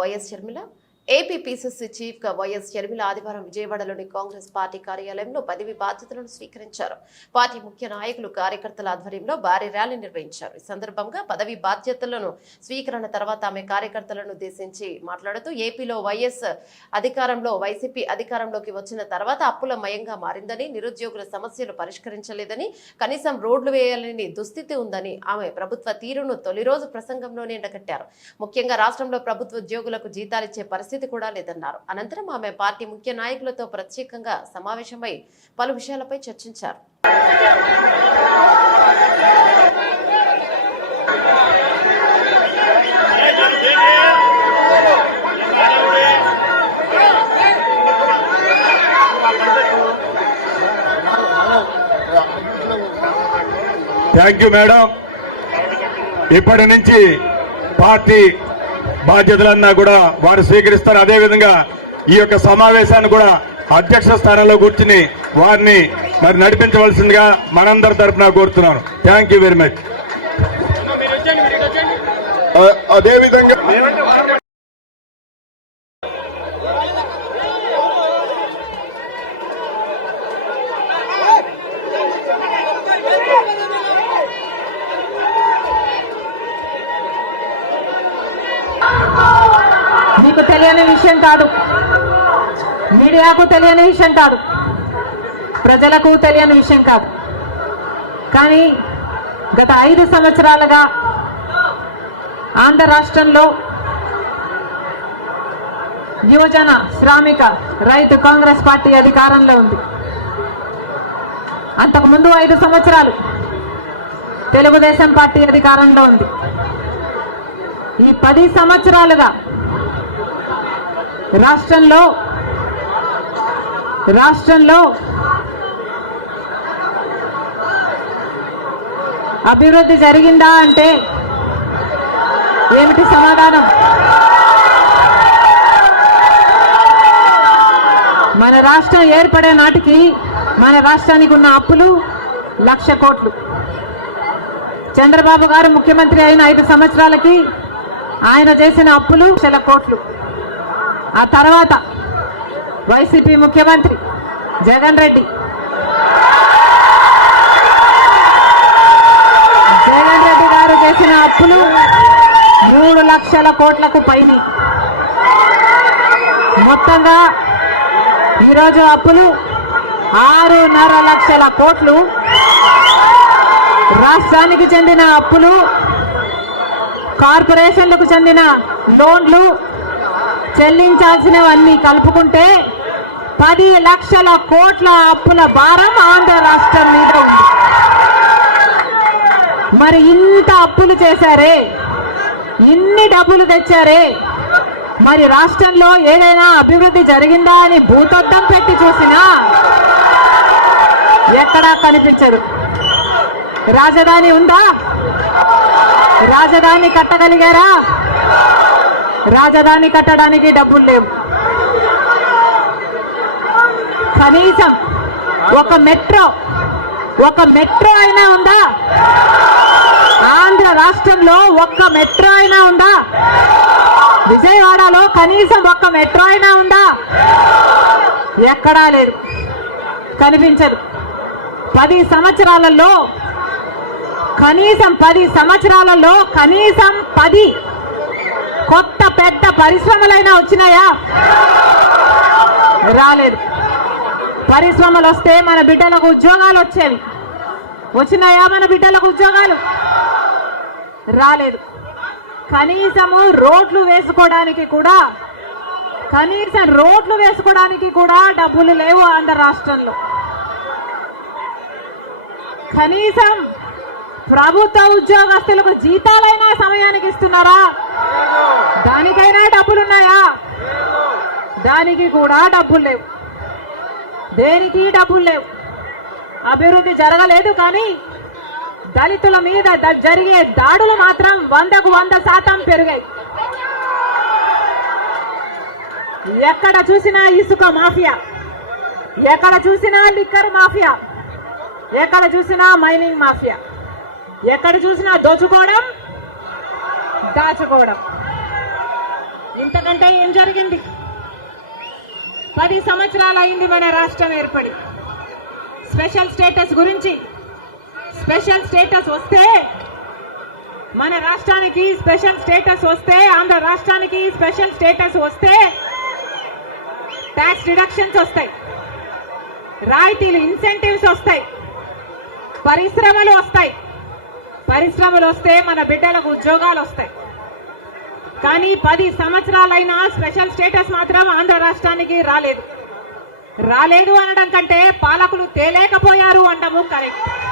YS Sharmila AP PCC chief గా YS Sharmila ఆదివారం విజయవాడలోని కాంగ్రెస్ పార్టీ కార్యాలయంలో పదవి బాధ్యతలను స్వీకరించారు. పార్టీ ముఖ్య నాయకులు కార్యకర్తల ఆధ్వర్యంలో భారీ ర్యాలీ నిర్వహించారు. ఈ సందర్భంగా పదవి బాధ్యతలను స్వీకరణ తర్వాత ఆమె కార్యకర్తలను ఉద్దేశించి మాట్లాడుతూ ఏపీలో వైసీపీ అధికారంలోకి వచ్చిన తర్వాత అప్పుల మయంగా మారిందని, నిరుద్యోగుల సమస్యలు పరిష్కరించలేదని, కనీసం రోడ్లు వేయాలని దుస్థితి ఉందని ఆమె ప్రభుత్వ తీరును తొలి రోజు ప్రసంగంలోనే ఎండగట్టారు. ముఖ్యంగా రాష్ట్రంలో ప్రభుత్వ ఉద్యోగులకు జీతాలిచ్చే పరిస్థితి కూడా లేదన్నారు. అనంతరం ఆమె పార్టీ ముఖ్య నాయకులతో ప్రత్యేకంగా సమావేశమై పలు విషయాలపై చర్చించారు. Thank you madam. ఇప్పటి నుంచి పార్టీ బాధ్యతలన్నా కూడా వారు స్వీకరిస్తారు. అదేవిధంగా ఈ యొక్క సమావేశాన్ని కూడా అధ్యక్ష స్థానంలో కూర్చుని వారిని మరి నడిపించవలసిందిగా మనందరి తరఫున కోరుతున్నాను. Thank you very much. అదేవిధంగా మీకు తెలియని విషయం కాదు, మీడియాకు తెలియని విషయం కాదు, ప్రజలకు తెలియని విషయం కాదు. కానీ గత 5 సంవత్సరాలుగా ఆంధ్ర రాష్ట్రంలో యువజన, శ్రామిక, రైతు కాంగ్రెస్ పార్టీ అధికారంలో ఉంది. అంతకుముందు 5 సంవత్సరాలు తెలుగుదేశం పార్టీ అధికారంలో ఉంది. ఈ 10 సంవత్సరాలుగా రాష్ట్రంలో అభివృద్ధి జరిగిందా అంటే ఏమిటి సమాధానం? మన రాష్ట్రం ఏర్పడే నాటికి మన రాష్ట్రానికి ఉన్న అప్పులు 1,00,000 కోట్లు. చంద్రబాబు గారు ముఖ్యమంత్రి అయిన 5 సంవత్సరాలకి ఆయన చేసిన అప్పులు 1,00,000 కోట్లు. ఆ తర్వాత వైసీపీ ముఖ్యమంత్రి జగన్ రెడ్డి గారు చేసిన అప్పులు 3,00,000 కోట్లకు పైన. మొత్తంగా ఈరోజు అప్పులు 6,500,000 కోట్లు. రాష్ట్రానికి చెందిన అప్పులు, కార్పొరేషన్లకు చెందిన లోన్లు చెల్లించాల్సినవన్నీ కలుపుకుంటే 10,00,000 కోట్ల అప్పుల భారం ఆంధ్ర రాష్ట్రం మీద ఉంది. మరి ఇంత అప్పులు చేశారే, ఇన్ని డబ్బులు తెచ్చారే, మరి రాష్ట్రంలో ఏదైనా అభివృద్ధి జరిగిందా అని భూతద్దం పెట్టి చూసినా ఎక్కడా కనిపించదు. రాజధాని ఉందా? రాజధాని కట్టగలిగారా? రాజధాని కట్టడానికి డబ్బులు లేవు. కనీసం ఒక మెట్రో అయినా ఉందా? ఆంధ్ర రాష్ట్రంలో ఒక్క మెట్రో అయినా ఉందా? విజయవాడలో కనీసం ఒక్క మెట్రో అయినా ఉందా? ఎక్కడా లేదు, కనిపించదు. 10 సంవత్సరాలలో కనీసం 10 కొత్త పెద్ద పరిశ్రమలైనా వచ్చినాయా? రాలేదు. పరిశ్రమలు వస్తే మన బిడ్డలకు ఉద్యోగాలు వచ్చేవి. వచ్చినాయా మన బిడ్డలకు ఉద్యోగాలు? రాలేదు. కనీసం రోడ్లు వేసుకోవడానికి కూడా డబ్బులు లేవు ఆంధ్ర రాష్ట్రంలో. కనీసం ప్రభుత్వ ఉద్యోగస్తులకు జీతాలైనా సమయానికి ఇస్తున్నారా? దానికైనా డబ్బులున్నాయా? దానికి కూడా డబ్బులు లేవు. దేనికి డబ్బులు లేవు. అభివృద్ధి జరగలేదు. కానీ దళితుల మీద జరిగే దాడులు మాత్రం 100కు 100% పెరిగాయి. ఎక్కడ చూసినా ఇసుక మాఫియా, ఎక్కడ చూసినా లిక్కర్ మాఫియా, ఎక్కడ చూసినా మైనింగ్ మాఫియా, ఎక్కడ చూసినా దోచుకోవడం, దాచుకోవడం. ఇంతకంటే ఏం జరిగింది? 10 సంవత్సరాలు అయింది మన రాష్ట్రం ఏర్పడి. స్పెషల్ స్టేటస్ గురించి, స్పెషల్ స్టేటస్ వస్తే మన రాష్ట్రానికి స్పెషల్ స్టేటస్ వస్తే, ఆంధ్ర రాష్ట్రానికి స్పెషల్ స్టేటస్ వస్తే ట్యాక్స్ రిడక్షన్స్ వస్తాయి, రాయితీలు ఇన్సెంటివ్స్ వస్తాయి, పరిశ్రమలు వస్తాయి. పరిశ్రమలు వస్తే మన బిడ్డలకు ఉద్యోగాలు వస్తాయి. కానీ 10 సంవత్సరాలైనా స్పెషల్ స్టేటస్ మాత్రం ఆంధ్ర రాష్ట్రానికి రాలేదు. రాలేదు అనడం కంటే పాలకులు తేలేకపోయారు అనడము కరెక్ట్.